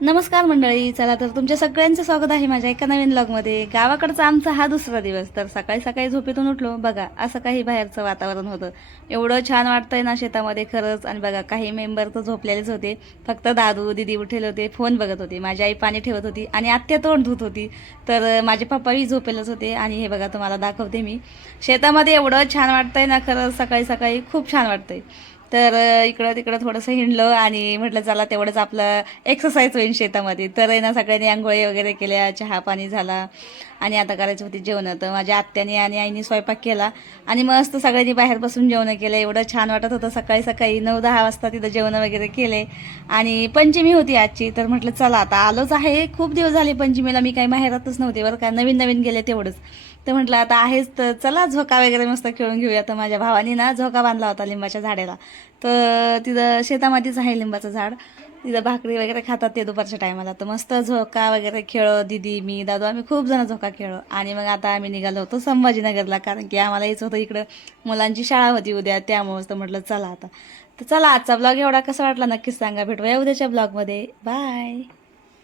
नमस्कार मंडळी, चला तर तुमच्या सगळ्यांचं स्वागत आहे माझ्या एका नवीन व्लॉगमध्ये. गावाकडचा आमचा हा दुसरा दिवस. तर सकाळी सकाळी झोपेतून उठलो, बघा असं काही बाहेरचं वातावरण होतं. एवढं छान वाटतंय ना शेतामध्ये खरंच. आणि बघा काही मेंबर तर झोपलेलेच होते, फक्त दादू दीदी उठलेले होते, फोन बघत होते. माझी आई पाणी ठेवत होती आणि आत्या तोंड धुत होती. तर माझे पप्पाही झोपेलच होते. आणि हे बघा तुम्हाला दाखवते मी, शेतामध्ये एवढं छान वाटतंय ना खरंच. सकाळी सकाळी खूप छान वाटतंय. तर इकडं तिकडं थोडंसं हिंडलं आणि म्हटलं चला तेवढंच आपलं एक्सरसाइज होईल शेतामध्ये. तर आहे ना सगळ्यांनी आंघोळी वगैरे केल्या, चहा पाणी झाला आणि आता करायची होती जेवणं. तर माझ्या आत्याने आणि आईने स्वयंपाक केला आणि मस्त सगळ्यांनी बाहेर बसून जेवणं केलं. एवढं छान वाटत होतं. सकाळी सकाळी 9-10 वाजता तिथं जेवणं वगैरे केले. आणि पंचमी होती आजची, तर म्हटलं चला आता आलोच आहे. खूप दिवस झाले पंचमीला मी काही माहेरातच नव्हते बरं का, नवीन नवीन गेले तेवढंच. तर म्हटलं आता आहेच तर चला झोका वगैरे मस्त खेळून घेऊया. तर माझ्या भावाने ना झोका बांधला होता लिंबाच्या झाडाला. तर तिथं शेतामध्येच आहे लिंबाचं झाड. तिथं भाकरी वगैरे खातात ते दुपारच्या टायमाला. तर मस्त झोका वगैरे खेळो, दीदी मी दादू आम्ही खूप जण झोका खेळो. आणि मग आता आम्ही निघालो होतो संभाजीनगरला, कारण की आम्हाला यायचं होतं इकडं, मुलांची शाळा होती उद्या त्यामुळंच. तर म्हटलं चला आता. तर चला आजचा ब्लॉग एवढा कसा वाटला नक्कीच सांगा. भेटूया उद्याच्या ब्लॉगमध्ये. बाय.